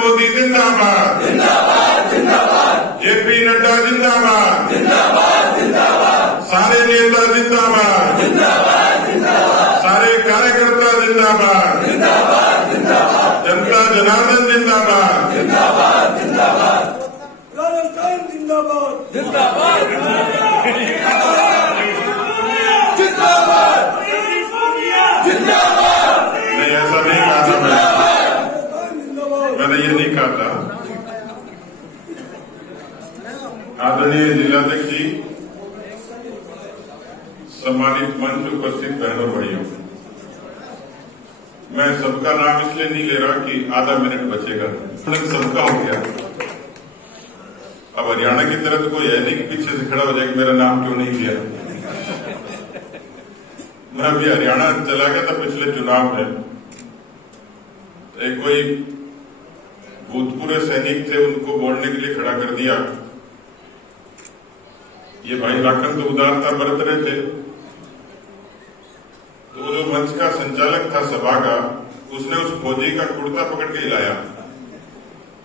मोदी जिंदाबाद, जिंदाबाद जिंदाबाद। जेपी नड्डा जिंदाबाद, जिंदाबाद जिंदाबाद। सारे नेता जिंदाबाद, जिंदाबाद जिंदाबाद। सारे कार्यकर्ता जिंदाबाद, जिंदाबाद जिंदाबाद। जनता जनार्दन जिंदाबाद, जिंदाबाद जिंदाबाद। राजस्थान जिंदाबाद, जिंदाबाद जिंदाबाद जिंदाबाद। नहीं ऐसा नहीं कहा था मैंने ये नहीं कहा था। आदरणीय जिलाध्यक्ष जी, सम्मानित मंच, उपस्थित बहनों भाइयों, मैं सबका नाम इसलिए नहीं ले रहा कि आधा मिनट बचेगा, सबका हो गया। अब हरियाणा की तरह तो कोई है नहीं कि पीछे से खड़ा हो जाए कि मेरा नाम क्यों नहीं लिया। मैं अभी हरियाणा चला गया था पिछले चुनाव में, एक कोई भूतपूर्व सैनिक थे, उनको बोलने के लिए खड़ा कर दिया। ये भाई लाखन तो उदारता बरत रहे थे, तो वो जो मंच का संचालक था सभा का, उसने उस फौजी का कुर्ता पकड़ के हिलाया।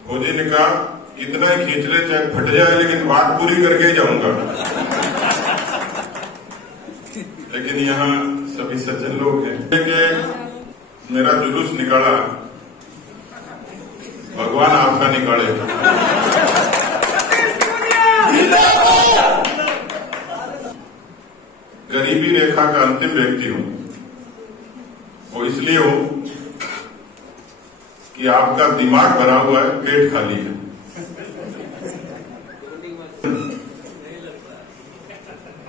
फौजी ने कहा इतना ही खींच ले चाहे फट जाए, लेकिन बात पूरी करके ही जाऊंगा। लेकिन यहाँ सभी सज्जन लोग हैं कि मेरा जुलूस निकाला, भगवान आपका निकाले। गरीबी रेखा का अंतिम व्यक्ति हूं, वो इसलिए हो कि आपका दिमाग भरा हुआ है, पेट खाली है।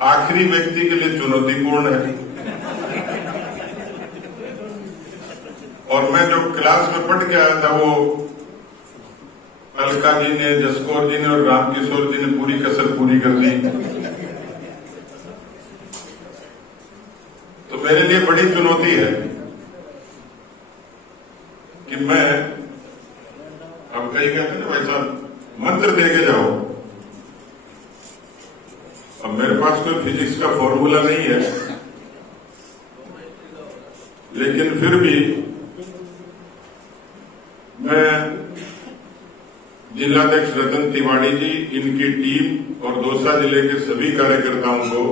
आखिरी व्यक्ति के लिए चुनौतीपूर्ण है। और मैं जो क्लास में पढ़ के आया था, वो अलका जी ने, जसकौर जी ने और रामकिशोर जी ने पूरी कसर पूरी कर दी। तो मेरे लिए बड़ी चुनौती है कि मैं, अब कई कहते हैं ना भाई साहब मंत्र दे के जाओ। अब मेरे पास कोई फिजिक्स का फॉर्मूला नहीं है, लेकिन फिर भी मैं जिलाध्यक्ष रतन तिवारी जी, इनकी टीम और दौसा जिले के सभी कार्यकर्ताओं को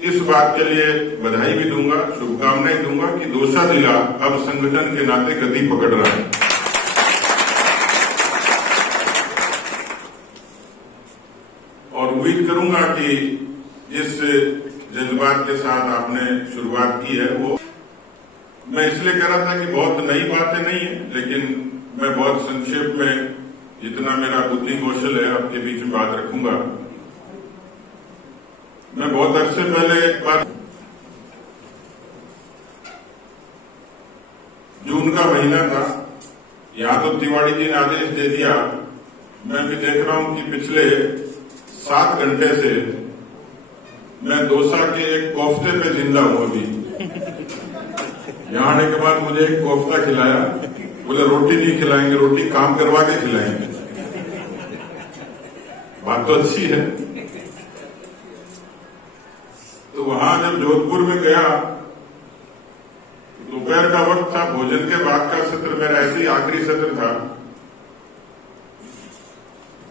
इस बात के लिए बधाई भी दूंगा, शुभकामनाएं दूंगा कि दौसा जिला अब संगठन के नाते गति पकड़ रहा है। और उम्मीद करूंगा कि जिस जज्बात के साथ आपने शुरुआत की है, वो मैं इसलिए कह रहा था कि बहुत नई बातें नहीं है, लेकिन मैं बहुत संक्षेप में जितना मेरा बुद्धि कौशल है आपके बीच में बात रखूंगा। मैं बहुत अरसे पहले एक बार, जून का महीना था, यहां तो तिवारी जी ने आदेश दे दिया। मैं भी देख रहा हूं कि पिछले 7 घंटे से मैं दौसा के एक कोफ्ते पे जिंदा हूं। अभी यहां आने के बाद मुझे एक कोफ्ता खिलाया, बोले रोटी नहीं खिलाएंगे, रोटी काम करवा के खिलाएंगे। बात तो अच्छी है। तो वहां जब जोधपुर में गया, दोपहर का वक्त था, भोजन के बाद का सत्र मेरा ऐसे ही आखिरी सत्र था।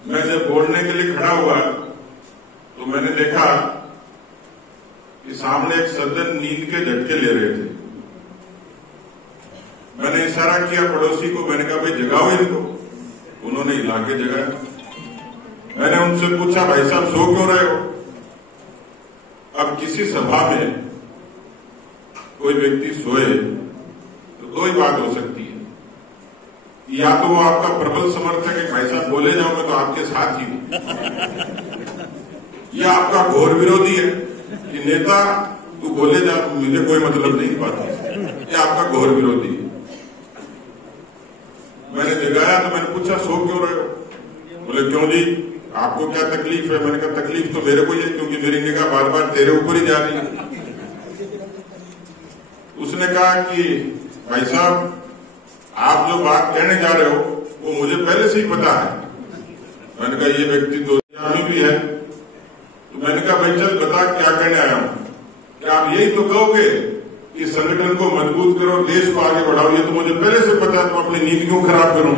मैं जब बोलने के लिए खड़ा हुआ तो मैंने देखा कि सामने एक सज्जन नींद के झटके ले रहे थे। मैंने इशारा किया पड़ोसी को, मैंने कहा भाई जगाओ इनको। उन्होंने हिला के जगाया। मैंने उनसे पूछा भाई साहब सो क्यों रहे हो? अब किसी सभा में कोई व्यक्ति सोए तो दो ही बात हो सकती है, या तो वो आपका प्रबल समर्थक है, भाई साहब बोले जाओ मैं तो आपके साथ ही हूं, या आपका घोर विरोधी है कि नेता तू बोले जा, मुझे कोई मतलब नहीं बात, या आपका घोर विरोधी है। मैंने जगाया तो मैंने पूछा सो क्यों रहे हो? बोले क्यों जी, आपको क्या तकलीफ है? मैंने कहा तकलीफ तो मेरे को ही है, क्योंकि मेरी निगाह बार बार तेरे ऊपर ही जा रही है। उसने कहा कि भाई साहब आप जो बात कहने जा रहे हो वो मुझे पहले से ही पता है। मैंने कहा ये व्यक्ति तो यहाँ भी है। तो मैंने कहा भाई चल बता क्या कहने आया हूं? क्या आप यही तो कहोगे कि संगठन को मजबूत करो, देश को आगे बढ़ाओ, ये तो मुझे पहले से पता है, तो अपनी नींद क्यों खराब करूं।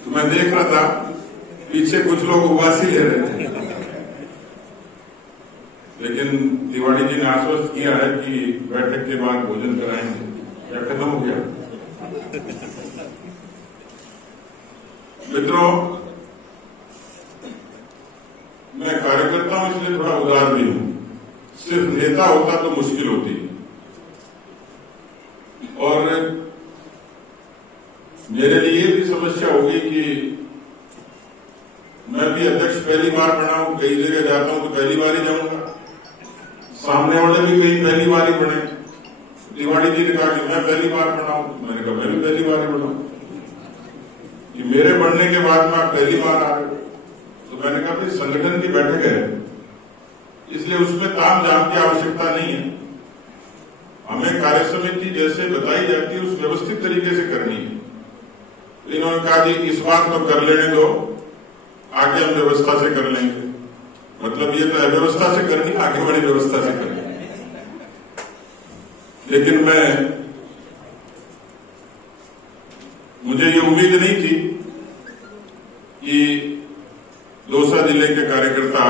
तो मैं देख रहा था पीछे कुछ लोग उबासी ले रहे थे, लेकिन तिवारी जी ने आश्वस्त किया है कि बैठक के बाद भोजन कराएंगे। क्या खत्म हो गया? मित्रों, मैं कार्यकर्ता हूं इसलिए थोड़ा उदार भी हूं। सिर्फ नेता होता तो मुश्किल होती, और मेरे लिए भी समस्या होगी कि मैं भी अध्यक्ष पहली बार बना हूं, कई जगह जाता हूं तो पहली बार ही जाऊंगा, सामने वाले भी कई पहली बार ही बने। तिवारी जी ने कहा कि मैं पहली बार बना हूं, मैंने कहा मैं भी पहली बार ही बना हूं, कि मेरे बढ़ने के बाद में आप पहली बार आ रहे। तो मैंने कहा भाई संगठन की बैठक है, इसलिए उसमें ताम झाम की आवश्यकता नहीं है। हमें कार्य समिति जैसे बताई जाती है उस व्यवस्थित तरीके से करनी है। इन्होंने कहा जी इस बात को कर लेने दो, आगे हम व्यवस्था से कर लेंगे। मतलब ये तो अव्यवस्था से करनी, आगे बड़ी व्यवस्था से करनी। लेकिन मुझे ये उम्मीद नहीं थी कि दौसा जिले के कार्यकर्ता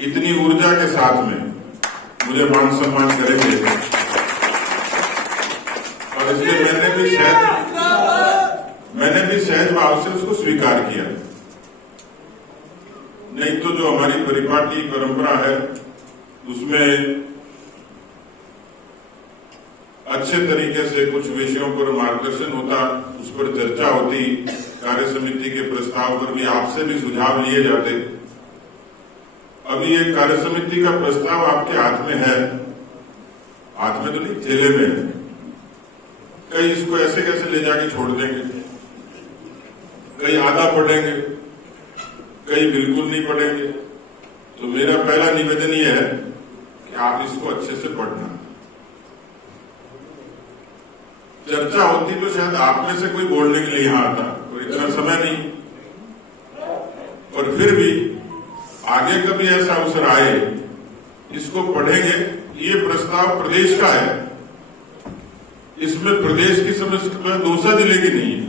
इतनी ऊर्जा के साथ में मुझे मान सम्मान करेंगे, और इसलिए मैंने भी सहज भाव से उसको स्वीकार किया। नहीं तो जो हमारी परिपाटी परंपरा है उसमें अच्छे तरीके से कुछ विषयों पर मार्गदर्शन होता, उस पर चर्चा होती, कार्य समिति के प्रस्ताव पर भी आपसे भी सुझाव लिए जाते। अभी एक कार्य समिति का प्रस्ताव आपके हाथ में है, हाथ में तो नहीं, थैले में है। कई इसको ऐसे कैसे ले जाके छोड़ देंगे, कई आधा पढ़ेंगे, कई बिल्कुल नहीं पढ़ेंगे। तो मेरा पहला निवेदन यह है कि आप इसको अच्छे से पढ़ना। चर्चा होती तो शायद आप में से कोई बोलने के लिए यहां आता, और इतना समय नहीं। और फिर भी आगे कभी ऐसा अवसर आए, इसको पढ़ेंगे। ये प्रस्ताव प्रदेश का है, इसमें प्रदेश की समस्या दौसा जिले की नहीं है।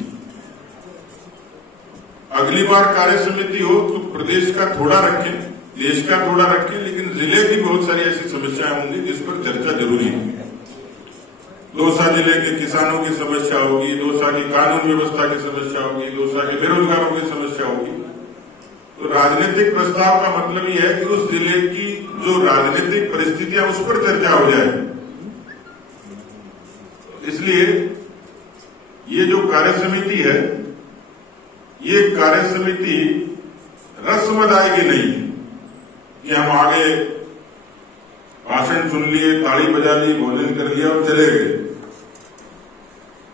अगली बार कार्य समिति हो तो प्रदेश का थोड़ा रखें, देश का थोड़ा रखें, लेकिन जिले की बहुत सारी ऐसी समस्याएं होंगी जिस पर चर्चा जरूरी है। दौसा जिले के किसानों की समस्या होगी, दौसा की कानून व्यवस्था की समस्या होगी, दौसा के बेरोजगारों की समस्या होगी। तो राजनीतिक प्रस्ताव का मतलब यह है कि उस जिले की जो राजनीतिक परिस्थितियां उस पर चर्चा हो जाए। इसलिए ये जो कार्य समिति है, ये कार्य समिति रस्म अदायगी नहीं है कि हम आगे भाषण सुन लिए, ताली बजा ली, भोजन कर लिया और चले गए।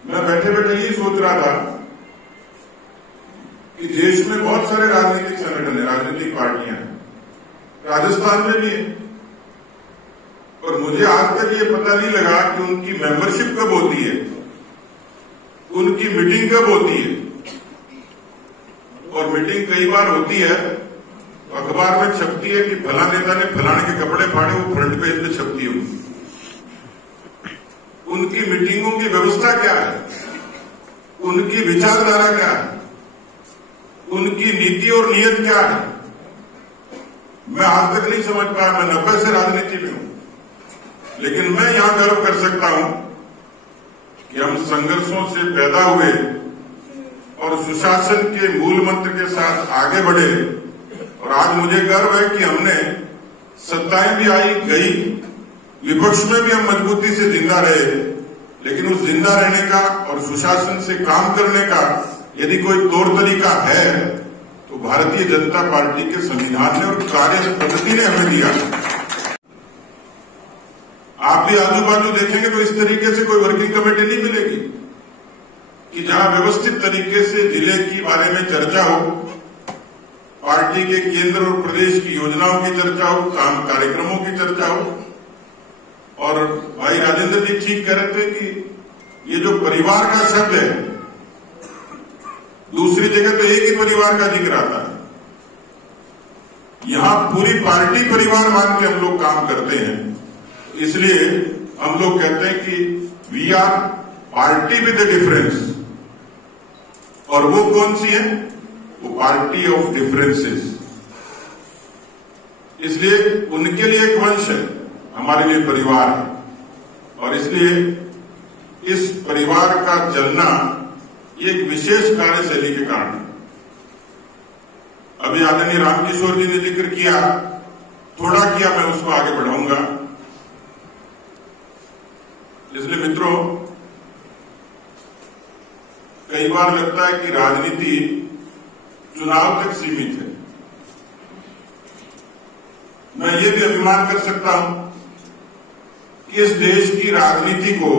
मैं बैठे बैठे यही सोच रहा था कि देश में बहुत सारे राजनीतिक संगठन है, राजनीतिक पार्टियां हैं, राजस्थान में भी है, और मुझे आज तक ये पता नहीं लगा कि उनकी मेंबरशिप कब होती है, उनकी मीटिंग कब होती है। और मीटिंग कई बार होती है, अखबार में छपती है कि फला नेता ने फलाने के कपड़े फाड़े, वो फ्रंट पेज पे छपती है। उनकी मीटिंगों की व्यवस्था क्या है, उनकी विचारधारा क्या है, उनकी नीति और नियत क्या है, मैं आज तक नहीं समझ पाया। मैं 90 से राजनीति में हूं, लेकिन मैं यहां गर्व कर सकता हूं कि हम संघर्षों से पैदा हुए और सुशासन के मूल मंत्र के साथ आगे बढ़े। और आज मुझे गर्व है कि हमने सत्ताएं भी आई गई, विपक्ष में भी हम मजबूती से जिंदा रहे, लेकिन उस जिंदा रहने का और सुशासन से काम करने का यदि कोई तौर तरीका है तो भारतीय जनता पार्टी के संविधान ने और कार्य पद्धति ने हमें दिया। आप भी आजू बाजू देखेंगे तो इस तरीके से कोई वर्किंग कमेटी नहीं मिलेगी कि जहां व्यवस्थित तरीके से जिले के बारे में चर्चा हो, पार्टी के केंद्र और प्रदेश की योजनाओं की चर्चा हो, काम कार्यक्रमों की चर्चा हो। और भाई राजेंद्र जी ठीक कह रहे थे कि ये जो परिवार का शब्द है, दूसरी जगह तो एक ही परिवार का जिक्र आता है, यहां पूरी पार्टी परिवार मान के हम लोग काम करते हैं। इसलिए हम लोग कहते हैं कि we are party with a difference. और वो कौन सी है? वो पार्टी ऑफ डिफरेंसेस। इसलिए उनके लिए एक वंश है, हमारे लिए परिवार है। और इसलिए इस परिवार का चलना ये एक विशेष कार्यशैली के कारण है। अभी आदरणीय रामकिशोर जी ने जिक्र किया, थोड़ा किया, मैं उसको आगे बढ़ाऊंगा। इसलिए मित्रों, कई बार लगता है कि राजनीति चुनाव तक सीमित है। मैं ये भी अभिमान कर सकता हूं कि इस देश की राजनीति को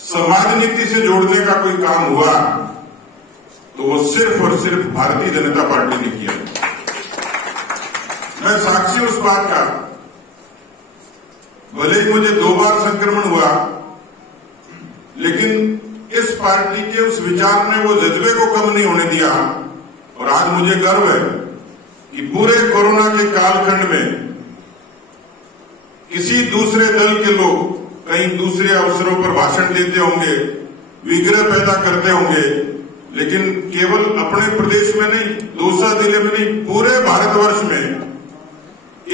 समाज नीति से जोड़ने का कोई काम हुआ तो वो सिर्फ और सिर्फ भारतीय जनता पार्टी ने किया। मैं साक्षी उस बात का। भले ही मुझे 2 बार संक्रमण हुआ, लेकिन इस पार्टी के उस विचार ने वो जज्बे को कम नहीं होने दिया। और आज मुझे गर्व है कि पूरे कोरोना के कालखंड में किसी दूसरे दल के लोग कहीं दूसरे अवसरों पर भाषण देते होंगे, विग्रह पैदा करते होंगे, लेकिन केवल अपने प्रदेश में नहीं, दौसा जिले में नहीं, पूरे भारतवर्ष में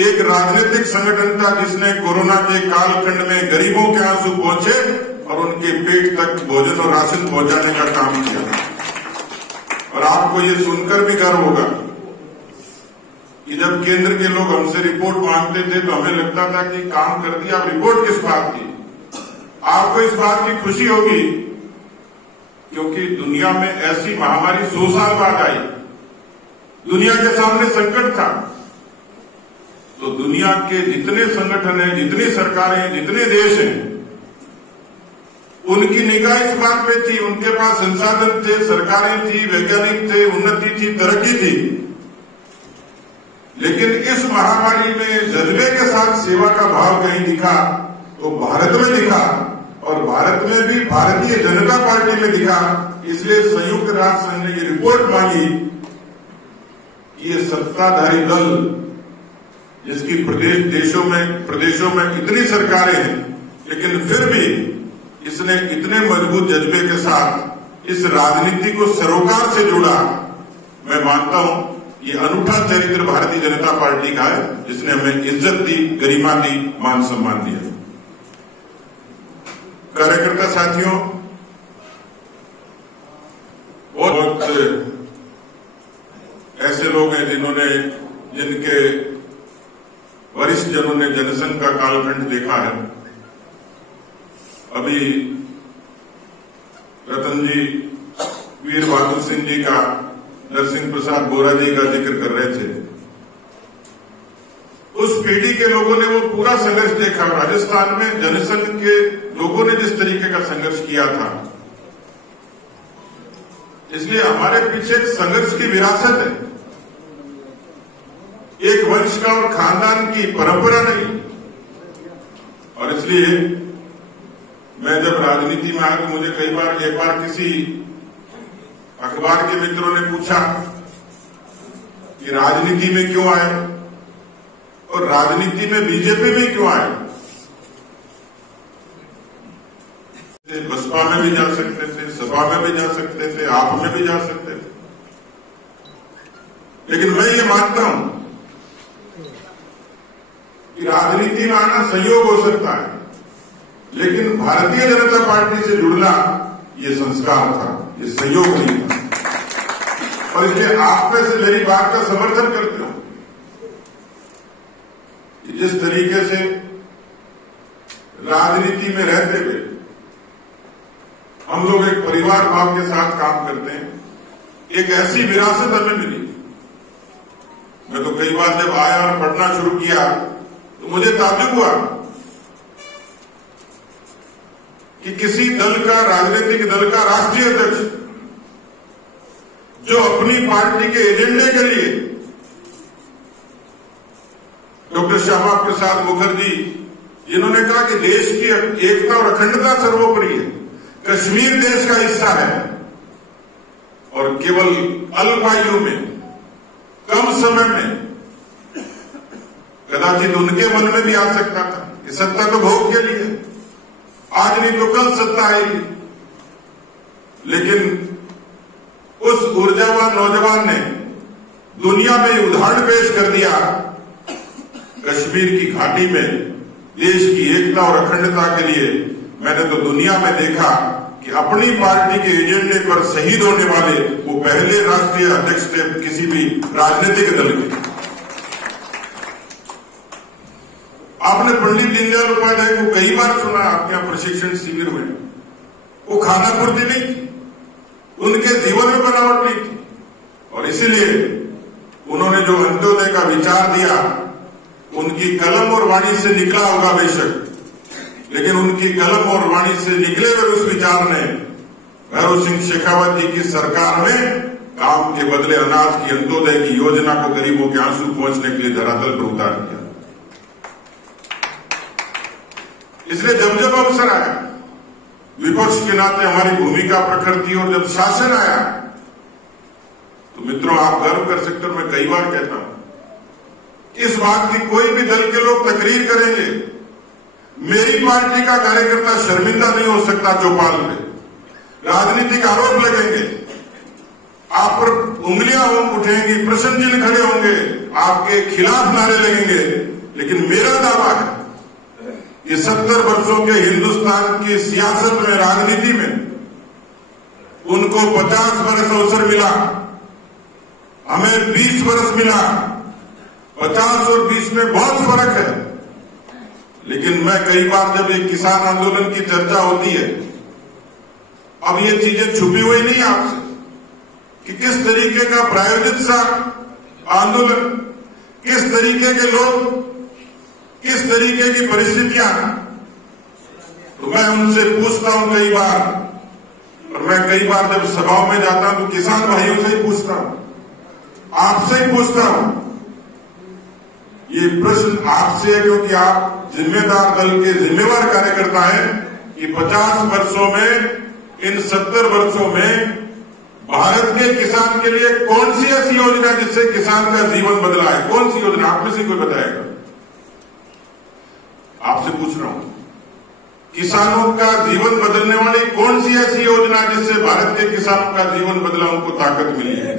एक राजनीतिक संगठन था जिसने कोरोना के कालखंड में गरीबों के आंसू पहुंचे और उनके पेट तक भोजन और राशन पहुंचाने का काम किया। और आपको ये सुनकर भी गर्व होगा कि जब केंद्र के लोग हमसे रिपोर्ट मांगते थे तो हमें लगता था कि काम कर दिया, अब रिपोर्ट किस बात की। आपको इस बात की खुशी होगी क्योंकि दुनिया में ऐसी महामारी 100 साल बाद आई, दुनिया के सामने संकट था। तो दुनिया के जितने संगठन हैं, जितनी सरकारें हैं, जितने देश हैं, उनकी निगाह इस बात पे थी, उनके पास संसाधन थे, सरकारें थी, वैज्ञानिक थे, उन्नति थी, तरक्की थी। लेकिन इस महामारी में जज्बे के साथ सेवा का भाव कहीं दिखा तो भारत में दिखा, और भारत में भी भारतीय जनता पार्टी में दिखा। इसलिए संयुक्त राष्ट्र संघ ने ये रिपोर्ट मांगी कि ये सत्ताधारी दल, जिसकी प्रदेशों में इतनी सरकारें हैं, लेकिन फिर भी इसने इतने मजबूत जज्बे के साथ इस राजनीति को सरोकार से जोड़ा। मैं मानता हूं ये अनूठा चरित्र भारतीय जनता पार्टी का है, जिसने हमें इज्जत दी, गरिमा दी, मान सम्मान दिया। कार्यकर्ता साथियों, बहुत ऐसे लोग हैं जिनके वरिष्ठ जनों ने जनसंघ का कालखंड देखा है। अभी रतन जी, वीर बहादुर सिंह जी का, नरसिंह प्रसाद बोरा जी का जिक्र कर रहे थे। उस पीढ़ी के लोगों ने वो पूरा संघर्ष देखा। राजस्थान में जनसंघ के लोगों ने जिस तरीके का संघर्ष किया था, इसलिए हमारे पीछे एक संघर्ष की विरासत है, एक वंश का और खानदान की परंपरा नहीं। और इसलिए मैं जब राजनीति में आया तो मुझे कई बार, एक बार किसी अखबार के मित्रों ने पूछा कि राजनीति में क्यों आए और राजनीति में बीजेपी में क्यों आए। बसपा में भी जा सकते थे, सपा में भी जा सकते थे, आप में भी जा सकते थे, लेकिन मैं ये मानता हूं कि राजनीति में आना संयोग हो सकता है, लेकिन भारतीय जनता पार्टी से जुड़ना ये संस्कार था, ये संयोग नहीं था। और इसलिए आप में से मेरी बात का समर्थन करते हो कि जिस तरीके से राजनीति में रहते हुए हम लोग एक परिवार भाव के साथ काम करते हैं, एक ऐसी विरासत हमें मिली। मैं तो कई बार जब आया और पढ़ना शुरू किया तो मुझे ताज्जुब हुआ कि किसी दल का, राजनीतिक दल का राष्ट्रीय अध्यक्ष जो अपनी पार्टी के एजेंडे के लिए, डॉक्टर श्यामा प्रसाद मुखर्जी जिन्होंने कहा कि देश की एकता और अखंडता सर्वोपरि है, कश्मीर देश का हिस्सा है, और केवल अल्प आयु में, कम समय में कदाचित उनके मन में भी आ सकता था कि सत्ता तो भोग के लिए, आज नहीं तो कल सत्ता आएगी। लेकिन उस ऊर्जावान नौजवान ने दुनिया में उदाहरण पेश कर दिया। कश्मीर की घाटी में देश की एकता और अखंडता के लिए मैंने तो दुनिया में देखा कि अपनी पार्टी के एजेंडे पर शहीद होने वाले वो पहले राष्ट्रीय अध्यक्ष थे किसी भी राजनीतिक दल के। आपने पंडित दीनदयाल उपाध्याय को कई बार सुना, आपके यहां प्रशिक्षण शिविर में। वो खानापूर्ति नहीं थी, उनके जीवन में बनावट नहीं थी, और इसीलिए उन्होंने जो अंत्योदय का विचार दिया, उनकी कलम और वाणी से निकला होगा बेशक, लेकिन उनकी कलम और वाणी से निकले हुए उस विचार ने भैरव सिंह शेखावत जी की सरकार में काम के बदले अनाज की अंत्योदय की योजना को गरीबों के आंसू पहुंचने के लिए धरातल पर उतार दिया। इसलिए जब जब अवसर आया, विपक्ष के नाते हमारी भूमिका प्रखर थी, और जब शासन आया तो मित्रों आप गर्व कर सकते हो। मैं कई बार कहता हूं, इस बात की कोई भी दल के लोग तकरीर करेंगे, मेरी पार्टी का कार्यकर्ता शर्मिंदा नहीं हो सकता चौपाल पे। राजनीतिक आरोप लगेंगे, आप पर उंगलियां उठेंगी, प्रश्न चिन्ह खड़े होंगे, आपके खिलाफ नारे लगेंगे, लेकिन मेरा दावा है कि 70 वर्षों के हिंदुस्तान की सियासत में, राजनीति में उनको 50 वर्ष अवसर मिला, हमें 20 वर्ष मिला। 50 और 20 में बहुत फर्क है। लेकिन मैं कई बार जब एक किसान आंदोलन की चर्चा होती है, अब ये चीजें छुपी हुई नहीं आपसे कि किस तरीके का प्रायोजित सा आंदोलन, किस तरीके के लोग, किस तरीके की परिस्थितियां। तो मैं उनसे पूछता हूं कई बार, और मैं कई बार जब सभाओं में जाता हूं तो किसान भाइयों से ही पूछता हूं, आपसे ही पूछता हूं। ये प्रश्न आपसे है क्योंकि आप जिम्मेदार दल के जिम्मेवार कार्यकर्ता हैं कि 50 वर्षों में, इन 70 वर्षों में भारत के किसान के लिए कौन सी ऐसी योजना जिससे किसान का जीवन बदला है? कौन सी योजना? आप में से कोई बताएगा? आपसे पूछ रहा हूं, किसानों का जीवन बदलने वाली कौन सी ऐसी योजना जिससे भारत के किसानों का जीवन बदला, उनको ताकत मिली है?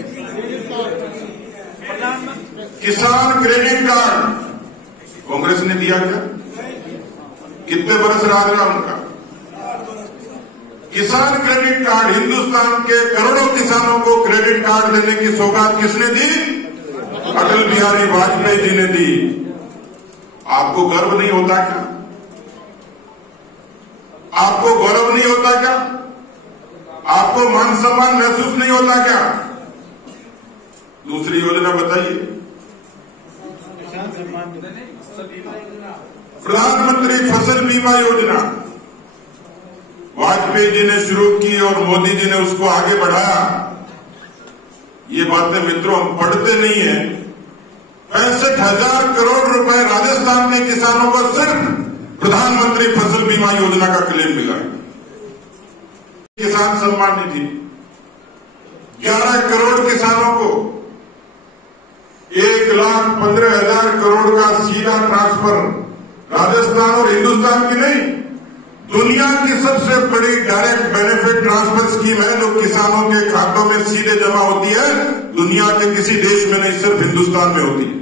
किसान क्रेडिट कार्ड कांग्रेस ने दिया क्या? कितने बरस राज रहा उनका? किसान क्रेडिट कार्ड, हिंदुस्तान के करोड़ों किसानों को क्रेडिट कार्ड देने की सौगात किसने दी? अटल बिहारी वाजपेयी जी ने दी। आपको गर्व नहीं होता क्या? आपको गौरव नहीं होता क्या? आपको मान सम्मान महसूस नहीं होता क्या? दूसरी योजना बताइए। प्रधानमंत्री फसल बीमा योजना वाजपेयी जी ने शुरू की और मोदी जी ने उसको आगे बढ़ाया। ये बातें मित्रों हम पढ़ते नहीं है। 65,000 करोड़ रुपए राजस्थान के किसानों को सिर्फ प्रधानमंत्री फसल बीमा योजना का क्लेम मिला है। किसान सम्मान निधि 11 करोड़ किसानों को 1,15,000 करोड़ का सीधा ट्रांसफर राजस्थान और हिंदुस्तान की नहीं, दुनिया की सबसे बड़ी डायरेक्ट बेनिफिट ट्रांसफर स्कीम है जो किसानों के खातों में सीधे जमा होती है। दुनिया के किसी देश में नहीं, सिर्फ हिंदुस्तान में होती है।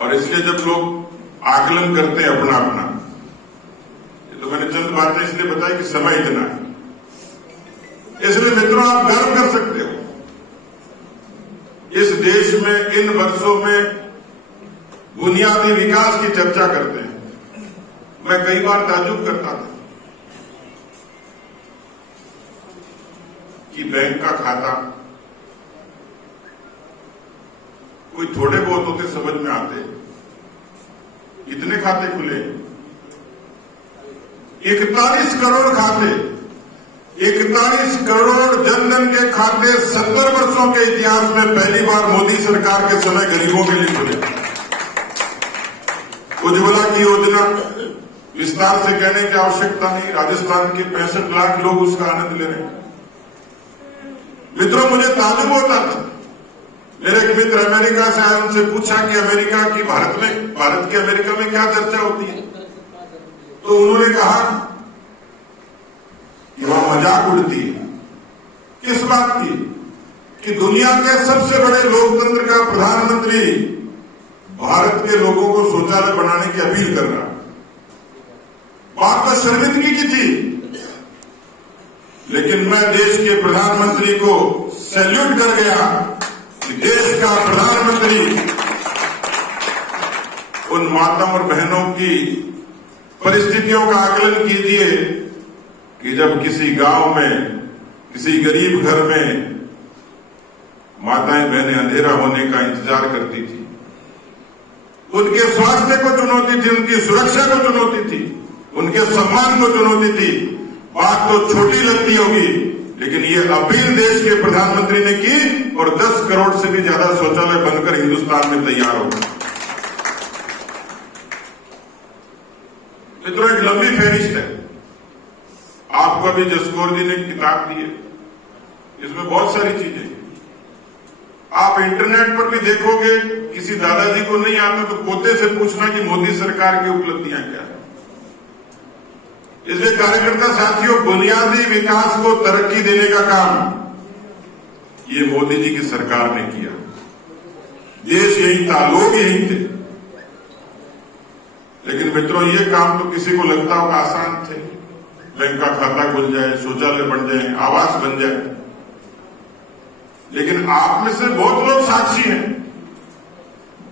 और इसलिए जब लोग आकलन करते हैं अपना अपना, तो मैंने चंद बातें इसलिए बताई कि समय इतना है। इसलिए मित्रों आप गर्व कर सकते हो, इस देश में इन वर्षों में बुनियादी विकास की चर्चा करते हैं। मैं कई बार ताज्जुब करता था कि बैंक का खाता कोई थोड़े बहुत होते समझ में आते, इतने खाते खुले 41 करोड़ खाते, 41 करोड़ जनधन के खाते 70 वर्षों के इतिहास में पहली बार मोदी सरकार के समय गरीबों के लिए खुले। उज्ज्वला की योजना विस्तार से कहने की आवश्यकता नहीं, राजस्थान के 65 लाख लोग उसका आनंद ले रहे हैं। मित्रों मुझे ताज्जुब होता था मेरे एक मित्र अमेरिका से आए, उनसे पूछा कि अमेरिका की भारत की अमेरिका में क्या चर्चा होती है, तो उन्होंने कहा कि वह मजाक उड़ती है। किस बात की? कि दुनिया के सबसे बड़े लोकतंत्र का प्रधानमंत्री भारत के लोगों को शौचालय बनाने की अपील कर रहा है। बात तो शर्मिंदगी की थी, लेकिन मैं देश के प्रधानमंत्री को सैल्यूट कर गया कि देश का प्रधानमंत्री उन माताओं और बहनों की परिस्थितियों का आकलन कीजिए कि जब किसी गांव में, किसी गरीब घर में माताएं बहनें अंधेरा होने का इंतजार करती थी, उनके स्वास्थ्य को चुनौती थी, उनकी सुरक्षा को चुनौती थी, उनके सम्मान को चुनौती थी। बात तो छोटी लगती होगी, लेकिन ये अपील देश के प्रधानमंत्री ने की और 10 करोड़ से भी ज्यादा शौचालय बनकर हिंदुस्तान में तैयार हो गए। मित्रों, एक लंबी फहरिस्त है। आपको अभी जसकौर जी ने किताब दी है, इसमें बहुत सारी चीजें। आप इंटरनेट पर भी देखोगे, किसी दादाजी को नहीं आता तो पोते से पूछना कि मोदी सरकार की उपलब्धियां क्या है। इसलिए कार्यकर्ता साथियों, बुनियादी विकास को तरक्की देने का काम ये मोदी जी की सरकार ने किया। देश यही था, लोग यही थे। लेकिन मित्रों, ये काम तो किसी को लगता होगा आसान थे, बैंक का खाता खुल जाए, शौचालय बन जाए, आवास बन जाए। लेकिन आप में से बहुत लोग साक्षी हैं।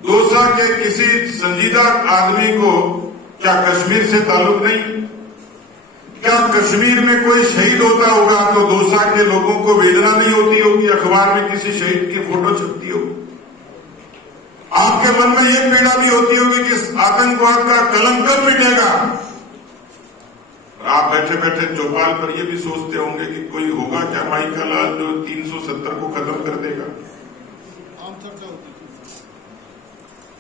दौसा के किसी संजीदा आदमी को क्या कश्मीर से ताल्लुक नहीं? क्या कश्मीर में कोई शहीद होता होगा तो दौसा के लोगों को वेदना नहीं होती होगी? अखबार में किसी शहीद की फोटो छपती होगी। आपके मन में ये पीड़ा भी होती होगी कि आतंकवाद का कलंक कब मिटेगा। आप बैठे बैठे चौपाल पर ये भी सोचते होंगे कि कोई होगा क्या माई का लाल जो 370 को खत्म कर देगा।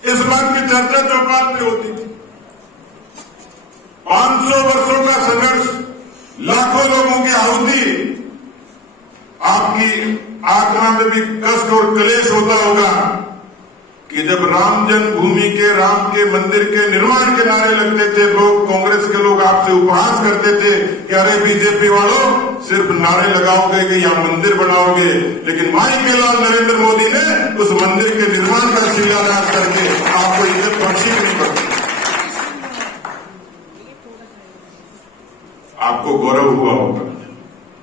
इस बात की चर्चा चौपाल पे होती थी। 500 वर्षों का संघर्ष, लाखों लोगों की आहुति, आपकी आत्मा में भी कष्ट और क्लेश होता होगा कि जब राम जन्मभूमि के, राम के मंदिर के निर्माण के नारे लगते थे, लोग, कांग्रेस के लोग आपसे उपहास करते थे कि अरे बीजेपी वालों, सिर्फ नारे लगाओगे कि या मंदिर बनाओगे। लेकिन माई के लाल नरेंद्र मोदी ने उस मंदिर के निर्माण का शिलान्यास करके आपको इज्जत बख्शी नहीं पड़ती, आपको गौरव हुआ होगा,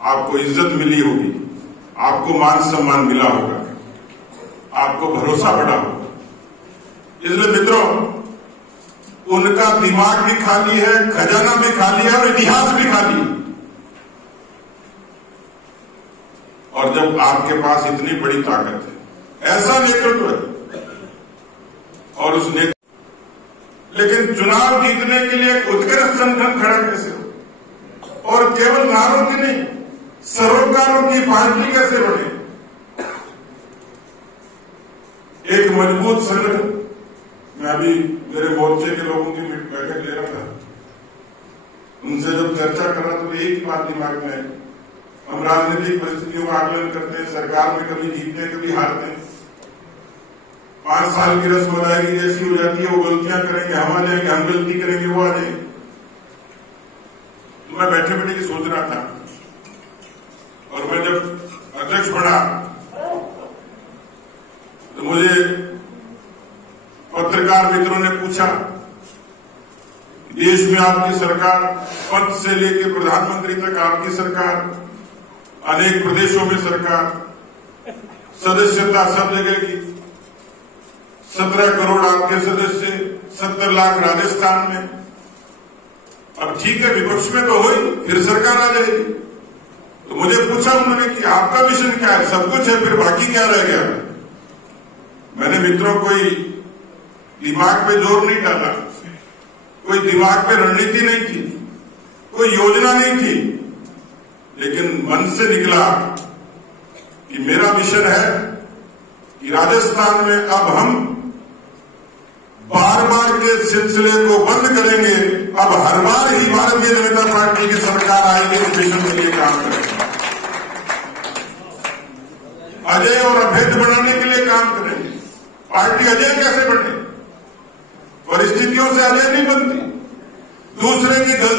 आपको इज्जत मिली होगी, आपको मान सम्मान मिला होगा, आपको भरोसा बढ़ा होगा। इसलिए मित्रों, उनका दिमाग भी खाली है, खजाना भी खाली है और इतिहास भी खाली है। और जब आपके पास इतनी बड़ी ताकत है, ऐसा नेतृत्व है, और उस लेकिन चुनाव जीतने के लिए एक उत्कृष्ट संगठन खड़ा कैसे हो, और केवल नारों की नहीं, सरोकारों की पार्टी कैसे बने। एक मजबूत संगठन। मैं अभी मेरे मोर्चे के लोगों की बैठक ले रहा था, उनसे जब चर्चा कर रहा था तो एक ही बात दिमाग में है। हम राजनीतिक परिस्थितियों का आकलन करते हैं, सरकार में कभी जीतते हैं, कभी हारते हैं। 5 साल की रस्म अदायगी जैसी हो जाती है, वो गलतियां करेंगे, हम आ जाएंगे, हम गलती करेंगे, वो आ जाएंगे। तो मैं बैठे बैठे ये सोच रहा था, और मैं जब अध्यक्ष बना तो मुझे पत्रकार मित्रों ने पूछा, देश में आपकी सरकार, पद से लेकर प्रधानमंत्री तक आपकी सरकार, अनेक प्रदेशों में सरकार, सदस्यता सब जगह की, 17 करोड़ आपके सदस्य, 70 लाख राजस्थान में। अब ठीक है, विपक्ष में तो हुई, फिर सरकार आ जाएगी। तो मुझे पूछा उन्होंने कि आपका विजन क्या है? सब कुछ है, फिर बाकी क्या रह गया? मैंने मित्रों कोई दिमाग पे जोर नहीं डाला, कोई दिमाग पे रणनीति नहीं थी, कोई योजना नहीं थी, लेकिन मन से निकला कि मेरा मिशन है कि राजस्थान में अब हम बार बार के सिलसिले को बंद करेंगे, अब हर बार ही भारतीय जनता पार्टी की सरकार आएगी, इस मिशन के लिए काम करेंगे, अजय और अभेद्य बनाने के लिए काम करेंगे।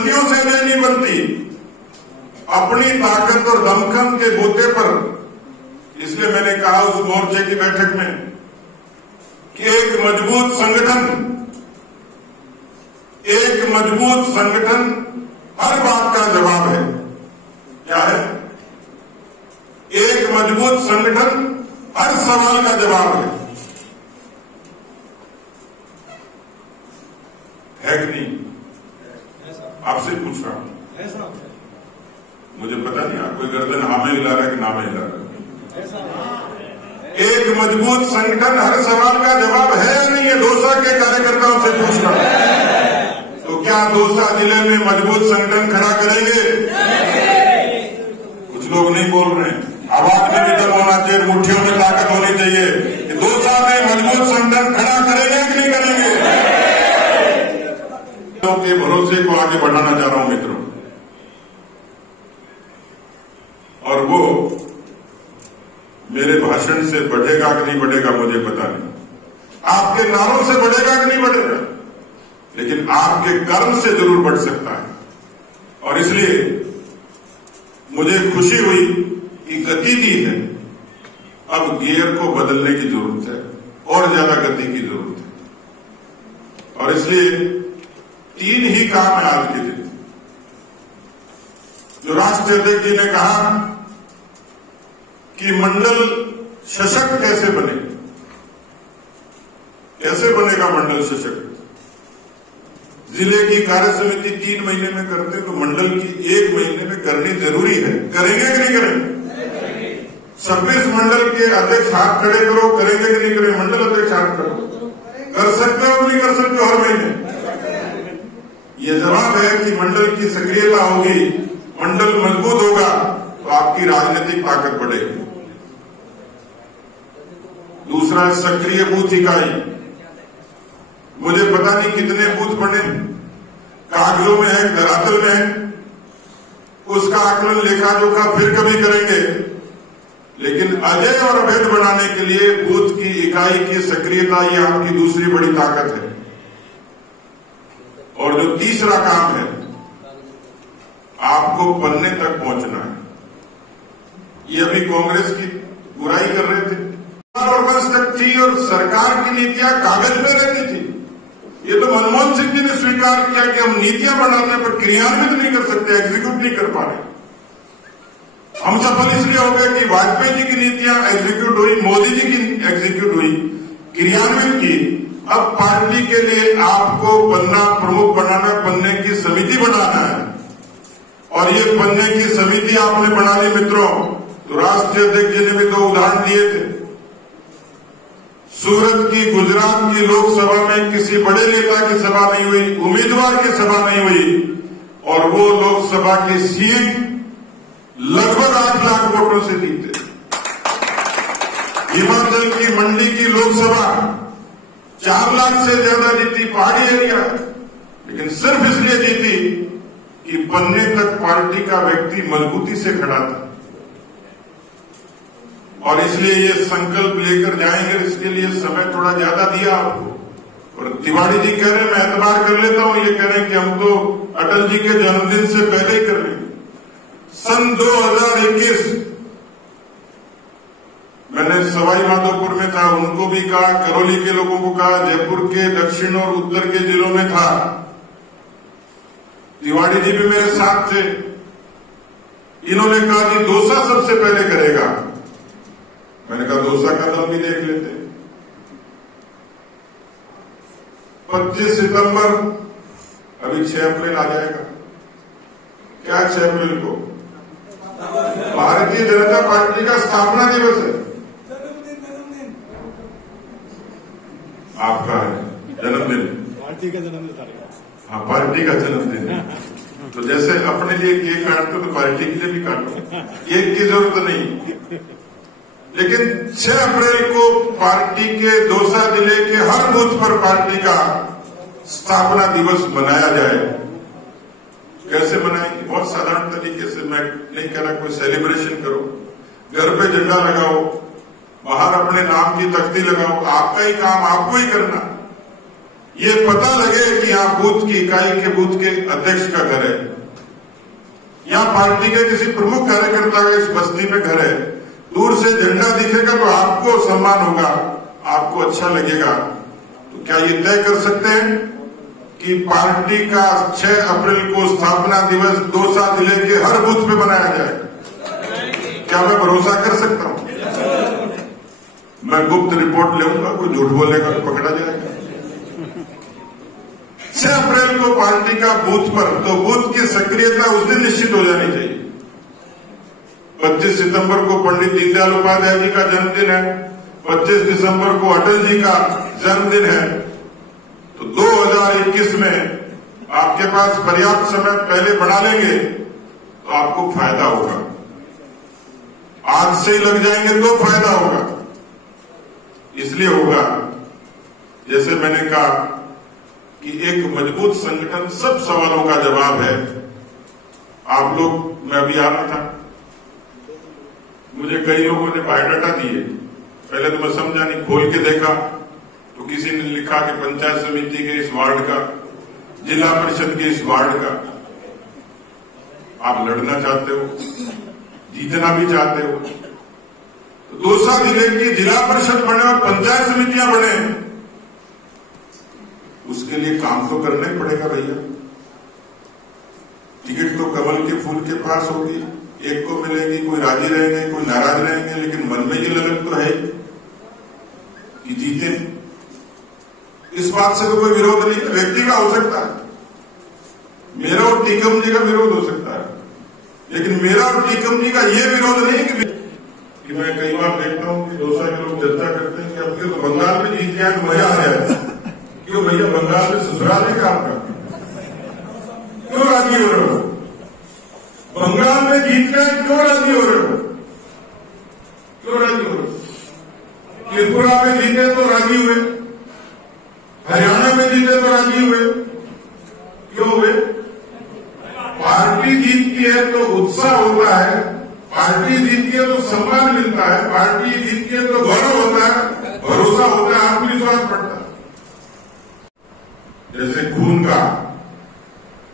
गलतियों से नहीं बनती, अपनी ताकत और दमखम के बूते पर। इसलिए मैंने कहा उस मोर्चे की बैठक में कि एक मजबूत संगठन हर बात का जवाब है। क्या है? एक मजबूत संगठन हर सवाल का जवाब है कि नहीं? आपसे पूछ रहा हूं, मुझे पता नहीं, आप कोई गर्दन हामे हिला रहा है कि नामे हिला रहा है। एक मजबूत संगठन हर सवाल का जवाब है या नहीं? है दौसा के कार्यकर्ताओं से पूछ रहा हूं। तो क्या दौसा जिले में मजबूत संगठन खड़ा करेंगे? कुछ लोग नहीं बोल रहे हैं। आवाज में भी दम होना चाहिए, मुट्ठियों में ताकत होनी चाहिए कि दौसा में मजबूत संगठन खड़ा करेंगे कि नहीं करेंगे? के भरोसे को आगे बढ़ाना चाह रहा हूं मित्रों, और वो मेरे भाषण से बढ़ेगा कि नहीं बढ़ेगा मुझे पता नहीं, आपके नारों से बढ़ेगा कि नहीं बढ़ेगा, लेकिन आपके कर्म से जरूर बढ़ सकता है। और इसलिए मुझे खुशी हुई कि गति दी है, अब गियर को बदलने की जरूरत है, और ज्यादा गति की जरूरत है। और इसलिए 3 ही काम है आज के दिन। जो राष्ट्रीय अध्यक्ष जी ने कहा कि मंडल सशक्त कैसे बने, कैसे बनेगा मंडल सशक्त? जिले की कार्य समिति 3 महीने में करते तो मंडल की 1 महीने में करनी जरूरी है। करेंगे कि नहीं करेंगे? 26 मंडल के अध्यक्ष हाथ खड़े करो, करेंगे कि नहीं करेंगे? मंडल अध्यक्ष हाथ करो, कर सकते हो कि नहीं कर सकते हो? हर महीने ये जवाब है कि मंडल की सक्रियता होगी, मंडल मजबूत होगा तो आपकी राजनीतिक ताकत बढ़ेगी। दूसरा, सक्रिय बूथ इकाई। मुझे पता नहीं कितने बूथ बने, कागजों में है, धरातल में है, उसका आकलन लेखा जोखा फिर कभी करेंगे, लेकिन अजय और अभेद बनाने के लिए बूथ की इकाई की सक्रियता ये आपकी दूसरी बड़ी ताकत है। और जो तीसरा काम है, आपको पन्ने तक पहुंचना है। ये अभी कांग्रेस की बुराई कर रहे थे, तक थी और सरकार की नीतियां कागज में रहती थी। ये तो मनमोहन सिंह जी ने स्वीकार किया कि हम नीतियां बनाने पर क्रियान्वित नहीं कर सकते, एग्जीक्यूट नहीं कर पा रहे। हम सफल इसलिए हो गए कि वाजपेयी जी की नीतियां एग्जीक्यूट हुई, मोदी जी की एग्जीक्यूट हुई, क्रियान्वित की। अब पार्टी के लिए आपको पन्ना प्रमुख बनाना, पन्ने की समिति बनाना है, और ये पन्ने की समिति आपने बना ली मित्रों। तो राष्ट्रीय अध्यक्ष जी ने भी 2 उदाहरण दिए थे। सूरत की, गुजरात की लोकसभा में किसी बड़े नेता की सभा नहीं हुई, उम्मीदवार की सभा नहीं हुई, और वो लोकसभा की सीट लगभग 8 लाख वोटों से जीते। हिमाचल की मंडी की लोकसभा 4 लाख से ज्यादा जीती, पहाड़ी एरिया, लेकिन सिर्फ इसलिए जीती कि पन्ने तक पार्टी का व्यक्ति मजबूती से खड़ा था। और इसलिए ये संकल्प लेकर जाएंगे, इसके लिए समय थोड़ा ज्यादा दिया आपको। और तिवारी जी कह रहे हैं मैं एतबार कर लेता हूं, ये कह रहे हैं कि हम तो अटल जी के जन्मदिन से पहले ही कर रहे हैं। सन 2021 मैंने सवाई माधोपुर में था, उनको भी कहा, करौली के लोगों को कहा, जयपुर के दक्षिण और उत्तर के जिलों में था, तिवारी जी भी मेरे साथ थे। इन्होंने कहा कि दौसा सबसे पहले करेगा। मैंने कहा दौसा का दम भी देख लेते। 25 सितंबर, अभी 6 अप्रैल आ जाएगा। क्या 6 अप्रैल को भारतीय जनता पार्टी का स्थापना दिवस है। आपका जन्मदिन, पार्टी का जन्मदिन। हाँ, पार्टी का जन्मदिन है। तो जैसे अपने लिए केक काटते तो पार्टी के लिए भी काटो, केक की जरूरत नहीं। लेकिन 6 अप्रैल को पार्टी के दौसा जिले के हर बूथ पर पार्टी का स्थापना दिवस मनाया जाए। कैसे मनाएंगे? बहुत साधारण तरीके से। मैं नहीं कह रहा कोई सेलिब्रेशन करो, घर पे झंडा लगाओ, बाहर अपने नाम की तख्ती लगाओ, आपका ही काम आपको ही करना। ये पता लगे कि यहाँ बूथ की इकाई के बूथ के अध्यक्ष का घर है, यहाँ पार्टी के किसी प्रमुख कार्यकर्ता का इस बस्ती में घर है, दूर से झंडा दिखेगा तो आपको सम्मान होगा, आपको अच्छा लगेगा। तो क्या ये तय कर सकते हैं कि पार्टी का 6 अप्रैल को स्थापना दिवस दौसा जिले के हर बूथ पे मनाया जाएगा? क्या मैं भरोसा कर सकता हूं? मैं गुप्त रिपोर्ट लेऊंगा, कोई झूठ बोलेगा तो पकड़ा जाएगा। 6 अप्रैल को पार्टी का बूथ पर, तो बूथ की सक्रियता उस दिन निश्चित हो जानी चाहिए। 25 सितंबर को पंडित दीनदयाल उपाध्याय जी का जन्मदिन है, 25 दिसंबर को अटल जी का जन्मदिन है, तो 2021 में आपके पास पर्याप्त समय पहले बढ़ा लेंगे तो आपको फायदा होगा। आज से ही लग जाएंगे तो फायदा होगा। इसलिए होगा, जैसे मैंने कहा कि एक मजबूत संगठन सब सवालों का जवाब है। आप लोग, मैं अभी आ रहा था, मुझे कई लोगों ने बायोडाटा दिए, पहले तो मैं समझा नहीं, खोल के देखा तो किसी ने लिखा कि पंचायत समिति के इस वार्ड का, जिला परिषद के इस वार्ड का आप लड़ना चाहते हो, जीतना भी चाहते हो, तो दौसा जिले की जिला परिषद बने और पंचायत समितियां बने, उसके लिए काम तो करना ही पड़ेगा भैया। टिकट तो कमल के फूल के पास होगी, एक को मिलेगी, कोई राजी रहेंगे, कोई नाराज रहेंगे, लेकिन मन में ये लगन तो है कि जीते। इस बात से तो कोई विरोध नहीं, व्यक्ति का हो सकता है, मेरा और टीकम जी का विरोध हो सकता है, लेकिन मेरा और टीकम जी का ये विरोध नहीं कि मैं कई बार देखता हूं कि दौसा के लोग चर्चा करते हैं कि अब तो बंगाल में जीत गया तो मजा आ जाए। क्यों भैया, बंगाल में ससुराल है का आपका? क्यों राजी हो रहे हो? बंगाल में जीत गए क्यों राजी हो रहे हो? क्यों राजी हो रहे हो? त्रिपुरा में जीते तो राजी हुए, हरियाणा में जीते तो राजी हुए, क्यों हुए? पार्टी जीतती है तो उत्साह होता है, पार्टी जीतती है तो सम्मान मिलता है, पार्टी जीतती है तो गौरव होता है, भरोसा होता है, आत्मविश्वास बढ़ता है। जैसे खून का,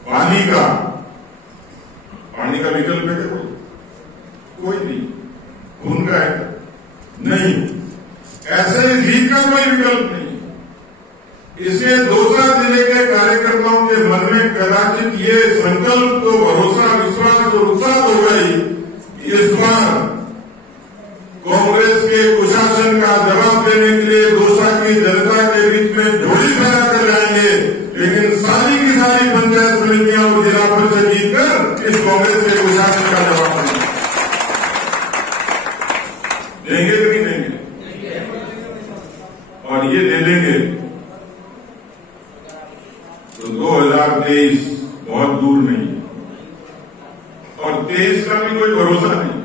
पानी का विकल्प है क्या? कोई नहीं। खून का है नहीं, ऐसे ही जीत का कोई विकल्प नहीं। इसलिए दौसा जिले के कार्यकर्ताओं के मन में कदाचित ये संकल्प तो भरोसा, विश्वास और उत्साह होगा ही कि इस बार कांग्रेस के कुशासन का जवाब देने के लिए दौसा की जनता के बीच में झोली फैला कर जाएंगे, लेकिन सारी की सारी पंचायत समितियां और जिला परिषद जीतकर इस कांग्रेस के कुशासन का जवाब देंगे तो नहीं देंगे? और ये दे देंगे तो 2023 बहुत दूर नहीं, और 23 का भी कोई भरोसा नहीं।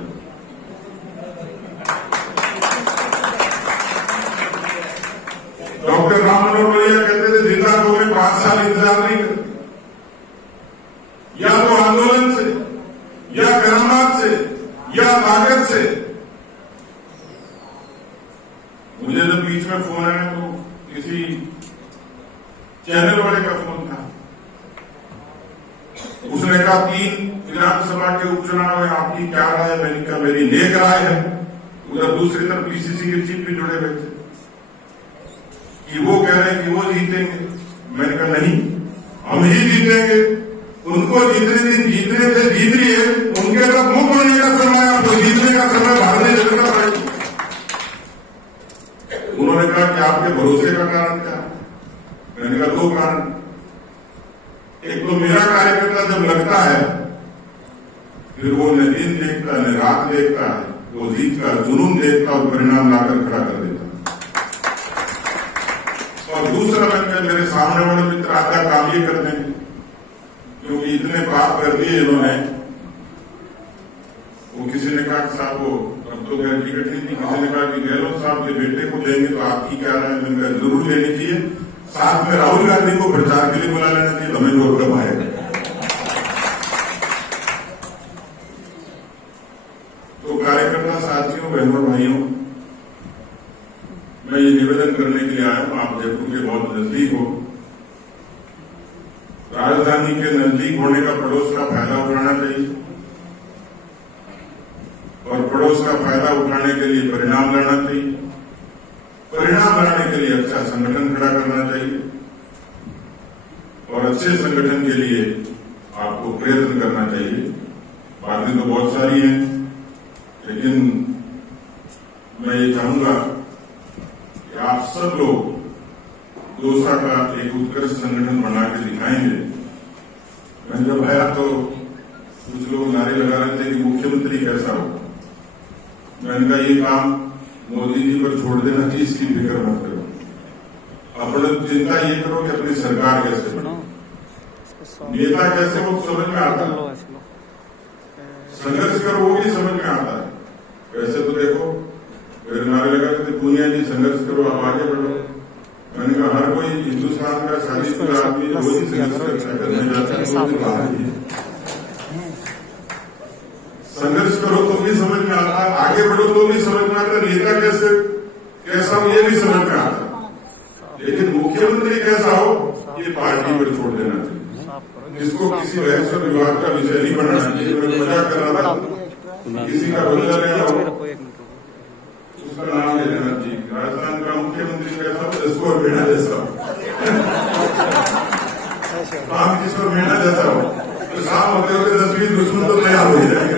डॉक्टर राम मनोहर लोहिया कहते थे जिंदा लोगों में 5 साल इंतजार नहीं करते, या तो आंदोलन से, या करामात से, या ताकत से। मुझे जब बीच में फोन आया तो किसी चैनल वाले का फोन था, उसने कहा 3 विधानसभा के उपचुनाव में आपकी क्या राय है? मैंने कहा मेरी नेक राय है। उधर दूसरी तरफ पीसीसी के चीफ भी जुड़े हुए थे कि वो कह रहे हैं कि वो जीतेंगे। मैंने कहा नहीं, हम ही जीतेंगे। उनको जितने दिन जीतने थे जीत रही है, उनके तो मुंह खोलने का समय है, तो जीतने का समय भारतीय जनता पार्टी। उन्होंने कहा कि आपके भरोसे का कारण क्या है? मैंने कहा 2 कारण। एक तो मेरा कार्यकर्ता जब लगता है फिर वो न दिन देखता है, न रात देखता है, वो जीत का जुनून देखता और परिणाम लाकर खड़ा कर देता। और दूसरा मैंने मेरे सामने वाले मित्र आधा काम ये करते हैं, क्योंकि इतने पाप कर दिए इन्होंने। वो किसी ने कहा कि साहब वो अब तो गैर टिकट नहीं थी, किसी ने कहा कि गहलोत साहब के बेटे को देंगे तो आपकी क्या राय? मैंने कहा जरूर लेनी चाहिए, साथ में राहुल गांधी को प्रचार के लिए बुला लेना चाहिए, हमें जोर कम आएगा। तो कार्यकर्ता साथियों, बहनों, भाइयों, मैं ये निवेदन करने के लिए आया हूं, आप जयपुर के बहुत नजदीक हो, नजदीक होने का पड़ोस का फायदा उठाना चाहिए और पड़ोस का फायदा उठाने के लिए परिणाम लाना चाहिए। परिणाम लाने के लिए अच्छा संगठन खड़ा करना चाहिए और अच्छे संगठन के लिए आपको प्रयत्न करना चाहिए। बातें तो बहुत सारी हैं, लेकिन मैं ये चाहूंगा कि आप सब लोग दौसा का एक उत्कृष्ट संगठन बना के दिखाएंगे। मैं जब आया तो कुछ लोग नारे लगा रहे थे कि मुख्यमंत्री कैसा हो। मैंने कहा ये काम मोदी जी पर छोड़ देना चाहिए, इसकी फिक्र मत करो। अपने चिंता ये करो कि अपनी सरकार कैसे बने, नेता कैसे वो समझ में आता है, संघर्ष करो वो भी समझ में आता है। वैसे तो देखो मेरे नारे लगा रहे थे पूनिया जी संघर्ष करो आप आगे बढ़ो। मैंने कहा हर कोई हिंदुस्तान का शादीशुदा आदमी रोज ही संघर्ष करता है, संघर्ष करो तो भी समझ में आता है, आगे बढ़ो तो भी समझ में आता है, नेता कैसा हो ये भी समझ में आता है। लेकिन मुख्यमंत्री कैसा हो ये पार्टी पर छोड़ देना चाहिए। इसको किसी बहस और विवाद का विषय नहीं बनाना चाहिए। मैं मजाक कर रहा था, किसी का बदला लेना हो उसका नाम ले लेना चाहिए। राजस्थान का मुख्यमंत्री कैसा हो, इसको मीणा जैसा हो, राम किशोर मीणा जैसा हो, तो शाम होते होते 10-20 दुश्मन तो तैयार हो जाएंगे।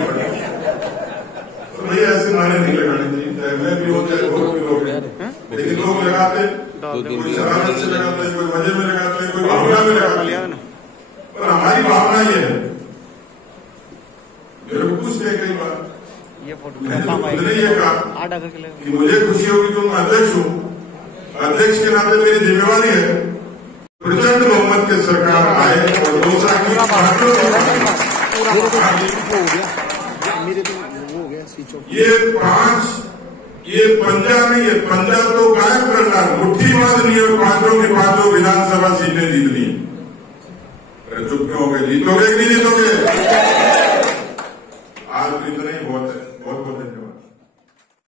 तो भैया ऐसे नारे नहीं लगाने चाहिए, चाहे मैं भी हो चाहे और भी लोग, लेकिन लोग लगाते कोई शरारत से लगाते हैं, कोई मजे में लगाते हैं, कोई भावना में लगाते हैं। पर हमारी भावना ये है, मेरे को कुछ नहीं कई बार मैंने ये कहा कि मुझे खुशी होगी तो मैं अध्यक्ष हूँ, अध्यक्ष के नाते मेरी जिम्मेवारी है प्रचंड बहुमत की सरकार आए और दौसा की ये पंजा नहीं है, पंजा तो गायब करना, मुट्ठीबाज नहीं है। पांचों की पांचों विधानसभा सीटें जीतनी है। चुप क्यों हो गए, जीतोगे कि नहीं जीतोगे?